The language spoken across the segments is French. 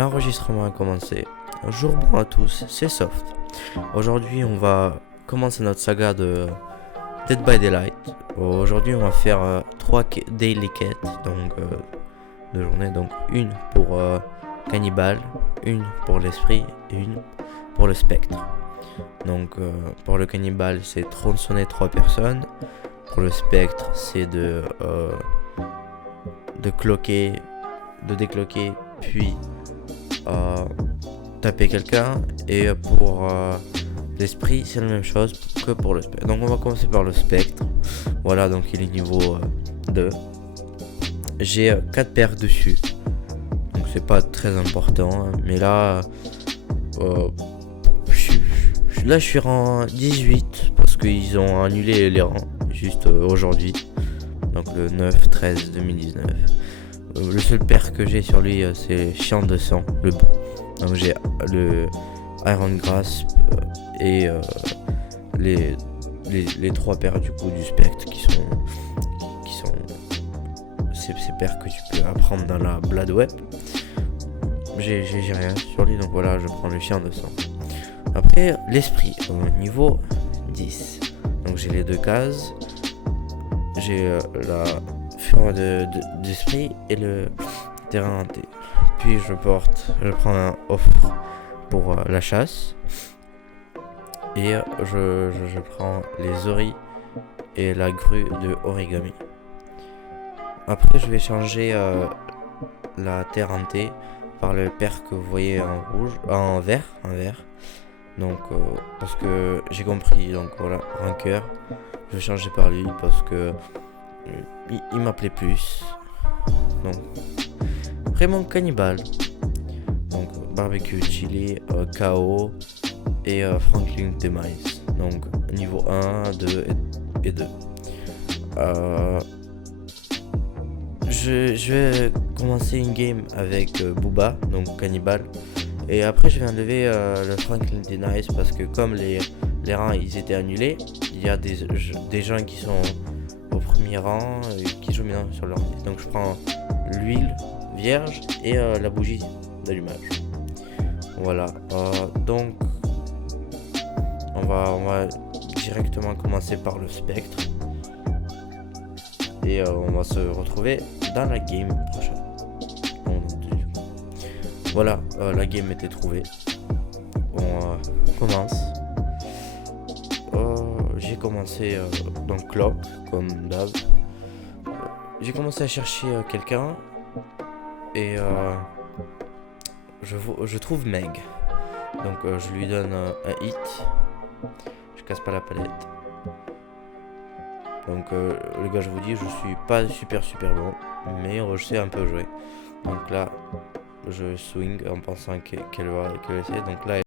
L'enregistrement a commencé. Bonjour bon à tous, c'est Soft. Aujourd'hui, on va commencer notre saga de Dead by Daylight. Aujourd'hui, on va faire 3 daily quêtes, donc de journée. Donc une pour Cannibal, une pour l'esprit et une pour le spectre. Donc pour le Cannibal, c'est tronçonner 3 personnes. Pour le spectre, c'est de décloquer, puis taper quelqu'un. Et pour l'esprit, c'est la même chose que pour le spectre. Donc on va commencer par le spectre. Voilà, donc il est niveau 2. J'ai 4 paires dessus, donc c'est pas très important, hein. Mais là je suis rang 18 parce qu'ils ont annulé les rangs juste aujourd'hui, donc le 9/13/2019. Le seul paire que j'ai sur lui, c'est Chien de sang, le bon. Donc j'ai le Iron Grasp et les 3 paires du coup du spectre qui sont ces paires que tu peux apprendre dans la Blood Web. J'ai rien sur lui, donc voilà, je prends le Chien de sang. Après l'esprit au niveau 10, donc j'ai les 2 cases, j'ai la fureur d'esprit et le terrain hanté. Puis je prends un offre pour la chasse et je prends les oris et la grue de origami. Après je vais changer la terre hantée par le paire que vous voyez en vert. Donc parce que j'ai compris, donc voilà, rancœur, je vais changer par lui parce que il m'appelait plus. Donc vraiment Cannibal, donc barbecue chili, KO et Franklin Demise. Donc niveau 1, 2 et 2. Je vais commencer une game avec Booba, donc Cannibal. Et après je vais enlever le Franklin Demise parce que comme les rangs ils étaient annulés, il y a des gens qui sont au premier rang qui jouent maintenant sur leur liste. Donc je prends l'huile vierge et la bougie d'allumage. Voilà, donc on va directement commencer par le spectre. Et on va se retrouver dans la game prochaine. Voilà, la game était trouvée. On commence. J'ai commencé dans le clock, comme d'hab. J'ai commencé à chercher quelqu'un. Et je trouve Meg. Donc je lui donne un hit. Je casse pas la palette. Donc les gars, je vous dis, je suis pas super bon, mais je sais un peu jouer. Donc là, je swing en pensant qu'elle va essayer. Donc là,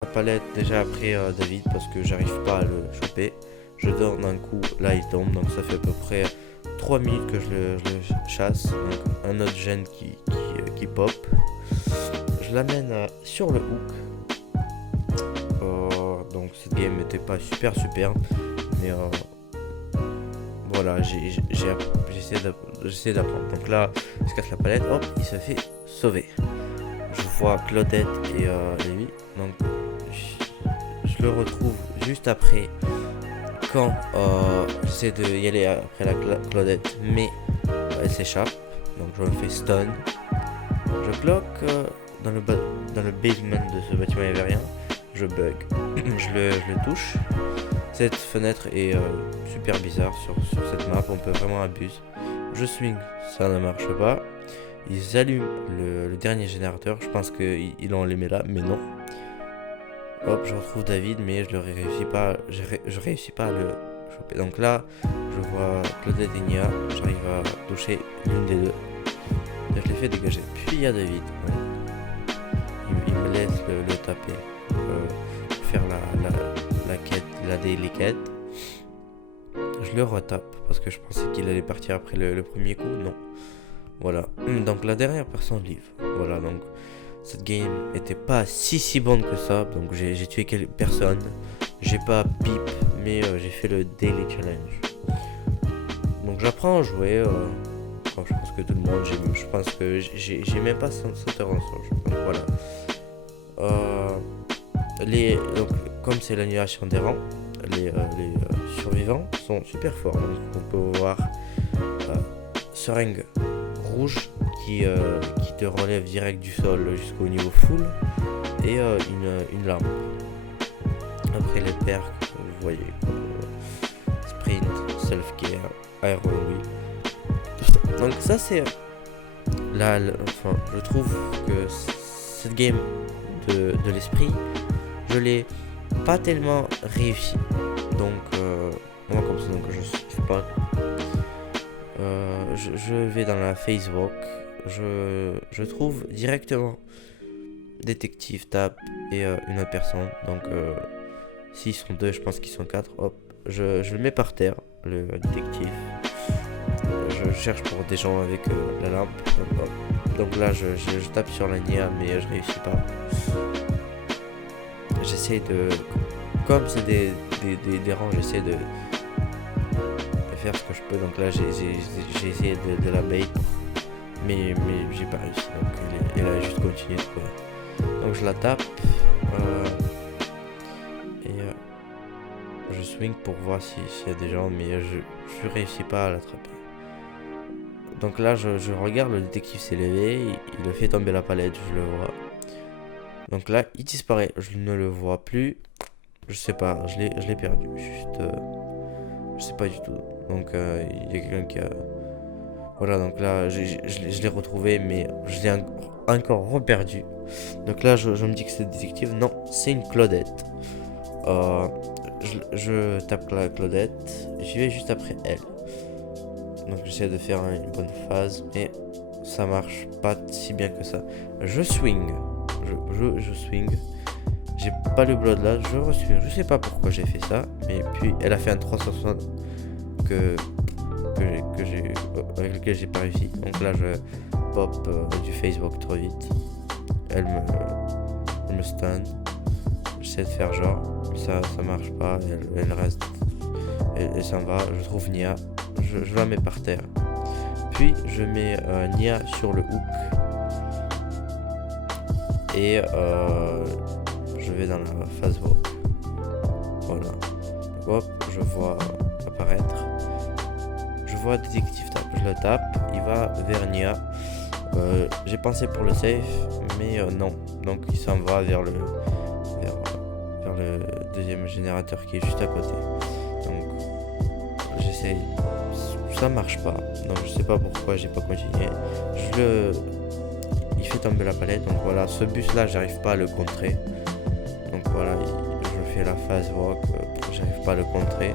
la palette déjà après David parce que j'arrive pas à le choper. Je donne un coup, là il tombe, donc ça fait à peu près 3 minutes que je le chasse. Donc un autre gène qui pop. Je l'amène sur le hook. Donc cette game n'était pas super, mais voilà, j'essaie d'apprendre. Donc là, je casse la palette, hop, il se fait sauver. Je vois Claudette et lui, donc je le retrouve juste après quand j'essaie d'y aller après la Claudette, mais elle s'échappe, donc je me fais stun. Je bloque dans le basement de ce bâtiment, il n'y avait rien. Je bug, je le touche. Cette fenêtre est super bizarre sur cette map, on peut vraiment abuser. Je swing, ça ne marche pas. Ils allument le dernier générateur, je pense qu'ils l'ont allumé là, mais non. Hop, je retrouve David, mais je réussis pas à choper. Donc là, je vois Claudette et Nia, j'arrive à toucher l'une des deux. Je les fais dégager. Puis il y a David. Donc, il me laisse le taper pour faire la quête, la daily quête. Je le retape parce que je pensais qu'il allait partir après le premier coup. Non. Voilà. Donc la dernière personne livre. Voilà. Donc cette game était pas si bonne que ça. Donc j'ai tué quelques personnes. J'ai pas bip, mais j'ai fait le daily challenge. Donc j'apprends à jouer. Je pense que tout le monde. Je pense que j'ai même pas 100 heures en songe. Donc voilà. Donc, comme c'est l'annulation des rangs, les survivants sont super forts. Donc on peut voir seringue rouge qui te relève direct du sol jusqu'au niveau full et une lampe. Après les perks, vous voyez sprint, self-care, aérologie. Donc ça c'est enfin je trouve que cette game de l'esprit, je l'ai pas tellement réussi. Donc moi comme ça, donc je spawn, je vais dans la Facebook, je trouve directement détective, tape et une autre personne. Donc s'ils sont deux, je pense qu'ils sont quatre. Hop, je le mets par terre, le détective. Je cherche pour des gens avec la lampe. Hop. Donc là je tape sur la Nia, mais je réussis pas. J'essaie de, comme c'est des rangs, j'essaie de faire ce que je peux. Donc là j'ai essayé de la bait, mais j'ai pas réussi. Donc elle a juste continué de courir. Donc je la tape et je swing pour voir s'il y a des gens, mais je réussis pas à l'attraper. Donc là je regarde, le détective s'est levé, il a fait tomber la palette, je le vois. Donc là il disparaît, je ne le vois plus. Je sais pas, je l'ai perdu. Juste je sais pas du tout. Donc il y a quelqu'un qui a... Voilà, donc là je l'ai retrouvé, mais je l'ai encore reperdu. Donc là je me dis que c'est le détective. Non, c'est une Claudette. Je tape la Claudette, j'y vais juste après elle. Donc j'essaie de faire une bonne phase, mais ça marche pas si bien que ça. Je swing, je swing. J'ai pas le blood là, je re-swing. Je sais pas pourquoi j'ai fait ça, mais puis elle a fait un 360 avec lequel j'ai pas réussi. Donc là je pop du Facebook trop vite. Elle me stun. J'essaie de faire genre, mais ça marche pas. Elle reste, elle s'en va. Je trouve Nia. Je la mets par terre. Puis je mets Nia sur le hook. Et je vais dans la phase walk. Voilà. Hop, je vois apparaître. Je vois détective tape. Je le tape. Il va vers Nia. J'ai pensé pour le safe, mais non. Donc il s'en va vers le deuxième générateur qui est juste à côté. Donc j'essaye. Ça marche pas. Donc je sais pas pourquoi j'ai pas continué. Il fait tomber la palette. Donc voilà, ce bus là j'arrive pas à le contrer. Donc voilà, je fais la phase walk, j'arrive pas à le contrer.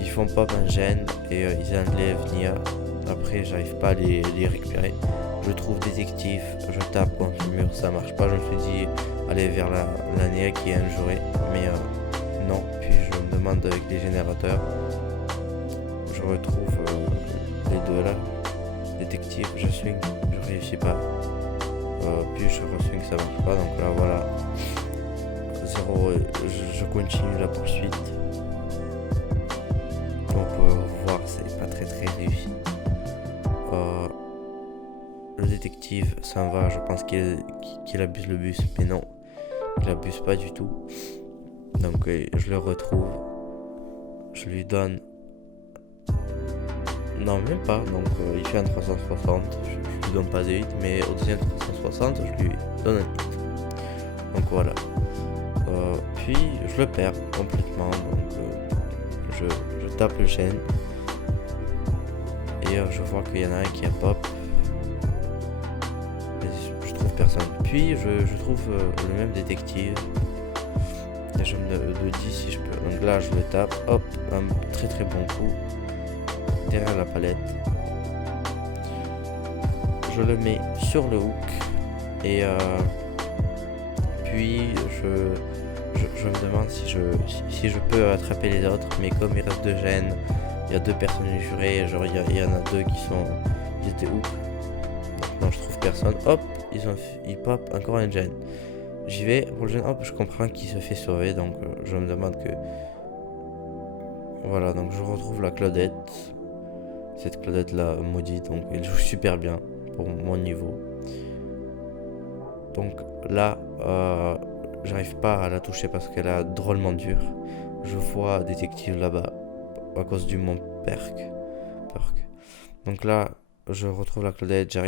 Ils font pop un gène et ils enlèvent Nia. Après j'arrive pas à les récupérer. Je trouve détective, je tape contre le mur, ça marche pas. Je me suis dit aller vers la Nia qui est injurée, mais non. Puis je me demande avec les générateurs. Je retrouve les deux là, détective, je swing, je réussis pas. Puis je re-swing, ça marche pas. Donc là voilà, 0, je continue la poursuite. Donc voir, c'est pas très réussi. Le détective s'en va, je pense qu'il abuse le bus, mais non, il abuse pas du tout. Donc je le retrouve, je lui donne... Non, même pas, donc il fait un 360, je lui donne pas de hit, mais au deuxième 360, je lui donne un hit. Donc voilà. Puis je le perds complètement, donc je tape le chaîne. Et je vois qu'il y en a un qui a pop. Mais je trouve personne. Puis je trouve le même détective. Et je me dis si je peux. Donc là, je le tape. Hop, un très très bon coup. Derrière la palette. Je le mets sur le hook. Et puis je me demande si je peux attraper les autres. Mais comme il reste 2 gènes, il y a 2 personnes jurées. Genre il y en a 2 ils étaient hook. Non, je trouve personne. Hop, ils pop encore un gène. J'y vais pour le gène. Hop, je comprends qu'il se fait sauver. Donc je me demande que... Voilà, donc je retrouve la Claudette. Cette Claudette là maudite. Donc elle joue super bien pour mon niveau. Donc là, j'arrive pas à la toucher parce qu'elle a drôlement dur. Je vois détective là-bas à cause du mon perk. Donc là, je retrouve la Claudette,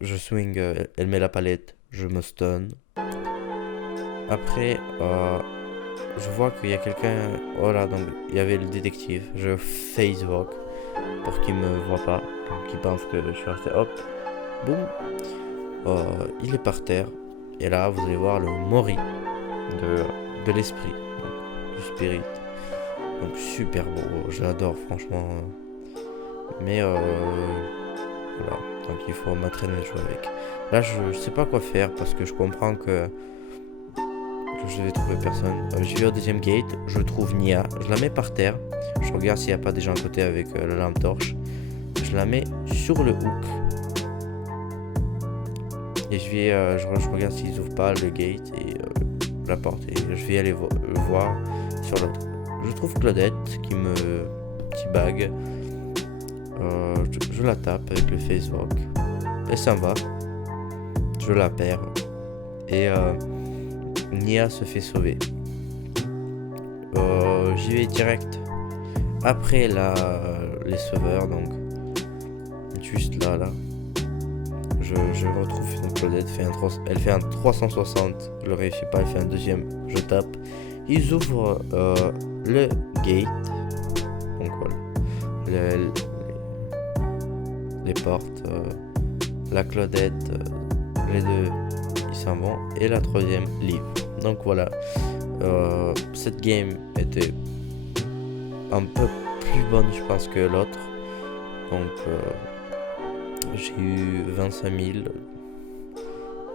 je swing, elle met la palette, je me stun. Après, je vois qu'il y a quelqu'un. Voilà, donc il y avait le détective. Je face walk pour qu'il me voit pas, qu'il pense que je suis resté. Hop, boum. Il est par terre. Et là, vous allez voir le Mori de l'esprit, du spirit. Donc super beau, je l'adore franchement. Mais voilà, donc il faut m'entraîner à jouer avec. Là, je sais pas quoi faire parce que je comprends que je vais trouver personne. Je vais au deuxième gate, je trouve Nia, je la mets par terre. Je regarde s'il n'y a pas des gens à côté avec la lampe torche. Je la mets sur le hook. Et je regarde s'ils ouvrent pas le gate et la porte. Et je vais aller voir sur l'autre. Je trouve Claudette qui me bague. Je la tape avec le facewalk. Et ça va. Je la perds. Et Nia se fait sauver. J'y vais direct après les sauveurs. Donc juste là. Je retrouve une Claudette, elle fait un 360, je le réussis pas, elle fait un deuxième, je tape. Ils ouvrent le gate, donc voilà, les portes, la Claudette, les 2 ils s'en vont et la 3e livre. Donc voilà, cette game était un peu plus bonne je pense que l'autre, donc j'ai eu 25 000,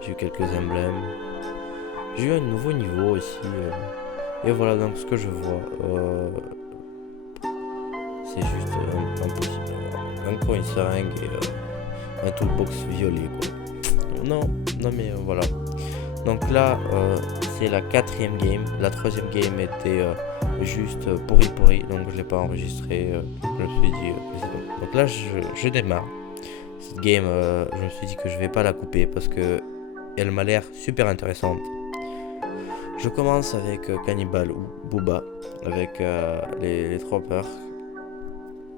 j'ai eu quelques emblèmes, j'ai eu un nouveau niveau aussi, et voilà donc ce que je vois, c'est juste impossible. Encore une seringue et un toolbox violet quoi. Non mais voilà. Donc là c'est la 4e game, la 3e game était juste pourri, donc je l'ai pas enregistré, je me suis dit donc là je démarre. Cette game, je me suis dit que je vais pas la couper parce que elle m'a l'air super intéressante. Je commence avec Cannibal ou Booba, avec les 3 perks.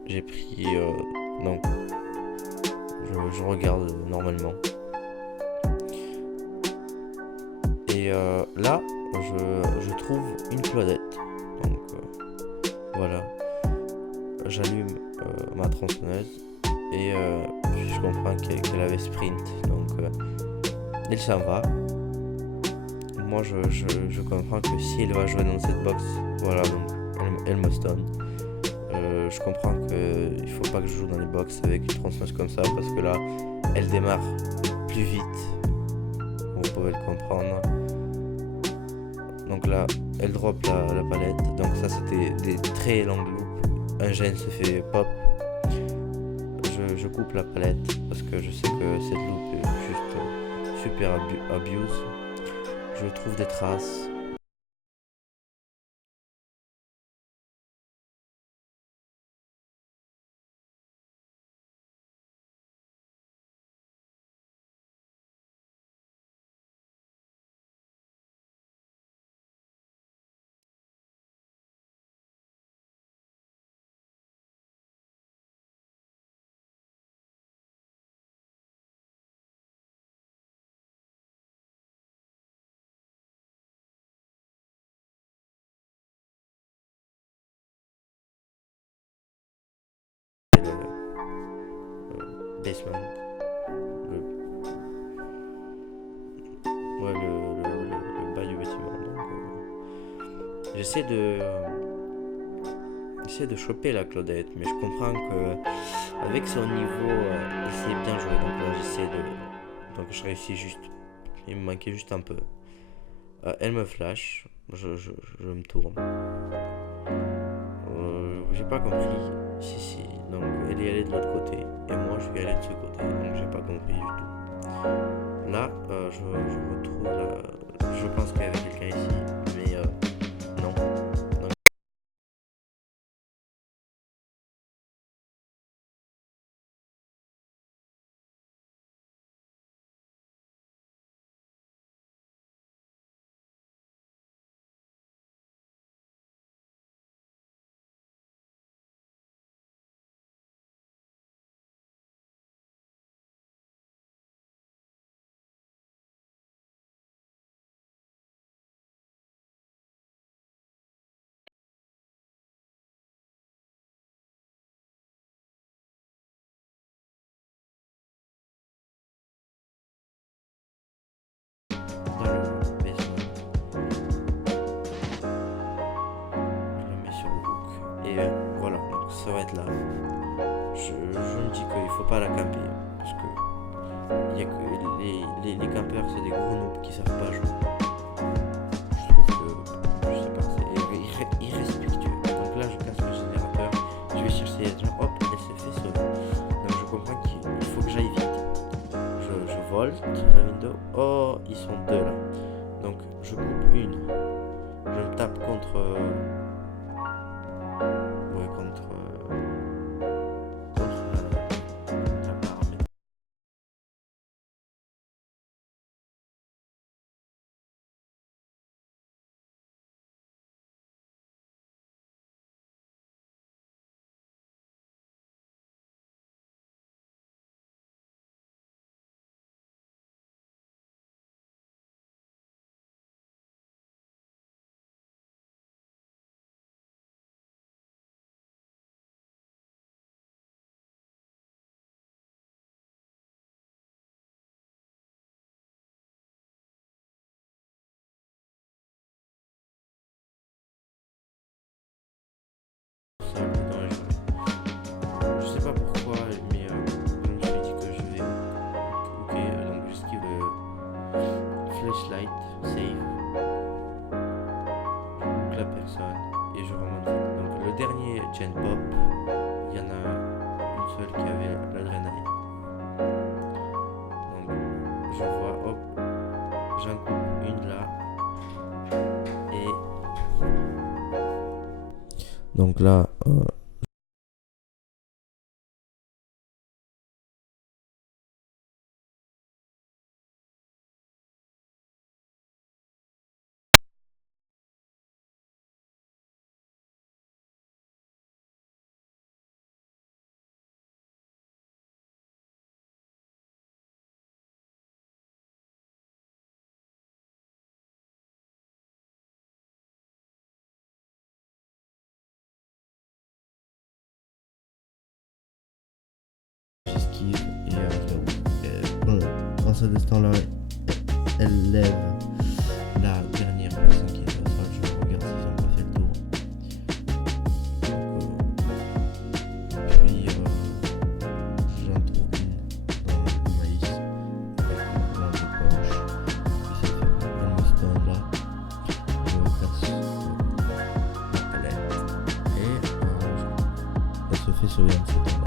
J'ai pris donc je regarde normalement. Et là, je trouve une Claudette. Donc voilà, j'allume ma tronçonneuse. Et je comprends qu'elle avait sprint, donc elle s'en va. Moi je comprends que si elle va jouer dans cette box, voilà, donc elle me stun. Je comprends qu'il faut pas que je joue dans les box avec une tronçonneuse comme ça parce que là elle démarre plus vite, vous pouvez le comprendre. Donc là elle drop la palette, donc ça c'était des très longues loops. Un gène se fait pop. Je coupe la palette parce que je sais que cette loupe est juste super abuse. Je trouve des traces. j'essaie de j'essaie de choper la Claudette, mais je comprends que avec son niveau, c'est bien joué. Donc là, donc je réussis juste. Il me manquait juste un peu. Elle me flash, je me tourne. J'ai pas compris. Si. Donc elle est allée de l'autre côté et moi je vais aller de ce côté. Donc j'ai pas compris du tout. Là, je retrouve la. Je pense qu'il y avait quelqu'un ici, mais non. Donc, dans le basement, je le mets sur le hook et voilà. Donc ça va être là. Je me dis qu'il faut pas la camper parce que il y a que les campeurs, c'est des gros noobs qui savent pas jouer. Je trouve que, je sais pas, c'est irrespectueux. Donc là, je casse le générateur, je vais chercher les gens, hop, elle s'est fait sauver. Donc je comprends qu'il faut que j'aille vite. Je volte la window, oh, ils sont deux là. Donc je coupe une, je me tape contre. Ouais, contre la barre. Ça, dans la journée. Je sais pas pourquoi, mais je me suis dit que je vais. Ok, donc j'esquive flashlight, save, la personne et je remonte. Donc le dernier Gen Pop, il y en a une seule qui avait l'adrénaline. Donc je vois, hop, j'en coupe une là et. Donc là, j'esquive et en cet instant-là, elle lève la dernière personne qui est au sol. Je regarde s'ils ont pas fait le tour. Puis j'en trouve une dans le maïs avec une grande poche. Puis ça fait elle me stun là. Je casse la palette et elle se fait sauver en ce temps-là.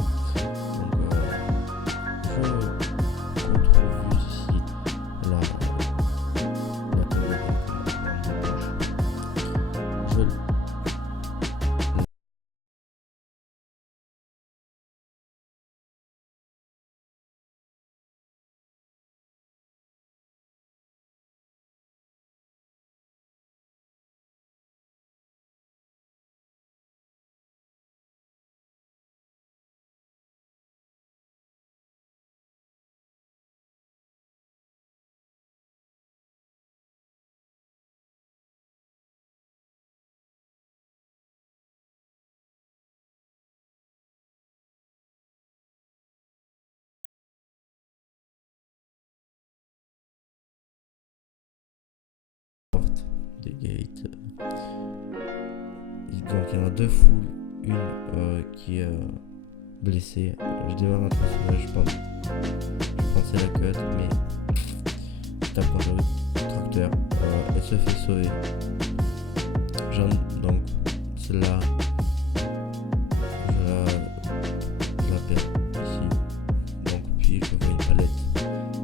Donc je retrouve juste ici la palette avec la grande poche. Je porte des gates. Donc il y en a 2 full, une qui est blessée. Je démarre un transfert, je pensais la cut, mais je tape contre le tracteur. Elle se fait sauver. Donc celle-là, je la perds ici. Donc puis je vois une palette.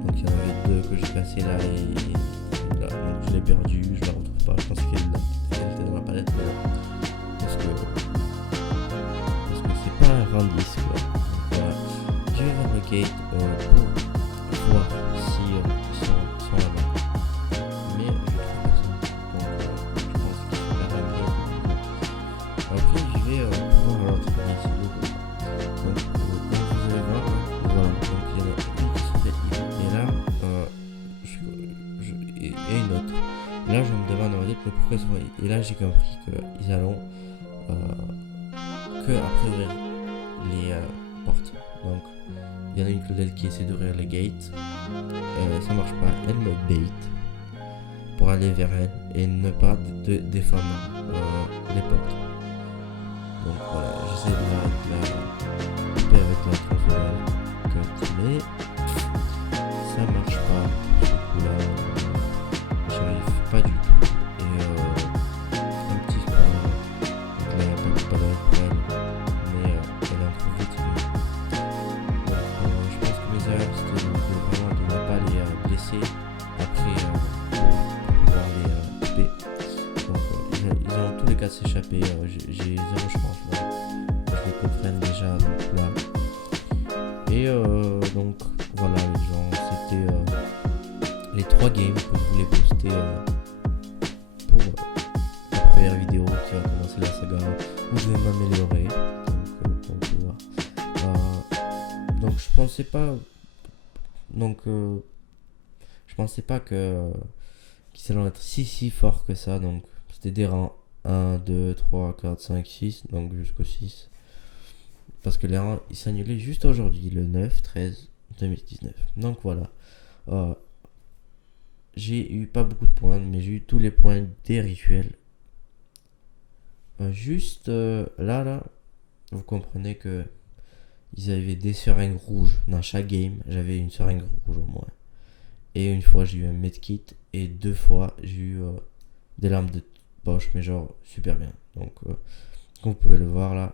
Donc il y en avait 2 que j'ai cassé là et là. Donc je l'ai perdu, je la retrouve pas. Je pense qu'elle était dans la palette, mais là, parce que c'est pas un randis quoi. Donc, voilà. Je vais vers le gate pour voir si ils sont là-bas. Mais je trouve personne. Donc je pense qu'il faut faire un gate. Après je vais pouvoir l'autre ici. Donc comme vous allez voir, voilà. Donc il y en a une qui se fait heal. Et là, et une autre. Et là je me demande en fait mais pourquoi ils sont heal. Et là j'ai compris qu'ils allont que après ouvrir les portes. Donc il y en a une Claudette qui essaie d'ouvrir les gates. Ça marche pas. Elle me bait pour aller vers elle et ne pas défendre les portes. Donc voilà, j'essaie de la couper avec la transférale cut, mais ça marche pas. Du coup là, j'arrive pas du tout. Et un petit spawn. Donc là, il n'y a pas de palette pour elle, mais elle en trouve vite. Donc je pense que mes erreurs c'était vraiment de ne pas les blesser après pour pouvoir les couper. Donc ils ont tous les cas s'échapper. J'ai 0 chance là. Je les comprenne déjà donc là. Et donc voilà les gens, c'était les 3 games que je voulais poster pour la première vidéo qui va commencer la saga où je vais m'améliorer. Donc on peut voir. Donc je pensais pas qu'ils allaient être si forts que ça. Donc c'était des rangs 1, 2, 3, 4, 5, 6, donc jusqu'au 6. Parce que les rangs ils s'annulaient juste aujourd'hui, le 9, 13, 2019. Donc voilà. J'ai eu pas beaucoup de points, mais j'ai eu tous les points des rituels. Juste là, vous comprenez que ils avaient des seringues rouges dans chaque game. J'avais une seringue rouge au moins. Et une fois j'ai eu un medkit et 2 fois j'ai eu des lampes de poche, mais genre super bien. Donc comme vous pouvez le voir là,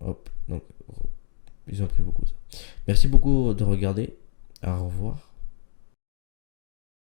hop, donc ils ont pris beaucoup de ça. Merci beaucoup de regarder. Au revoir.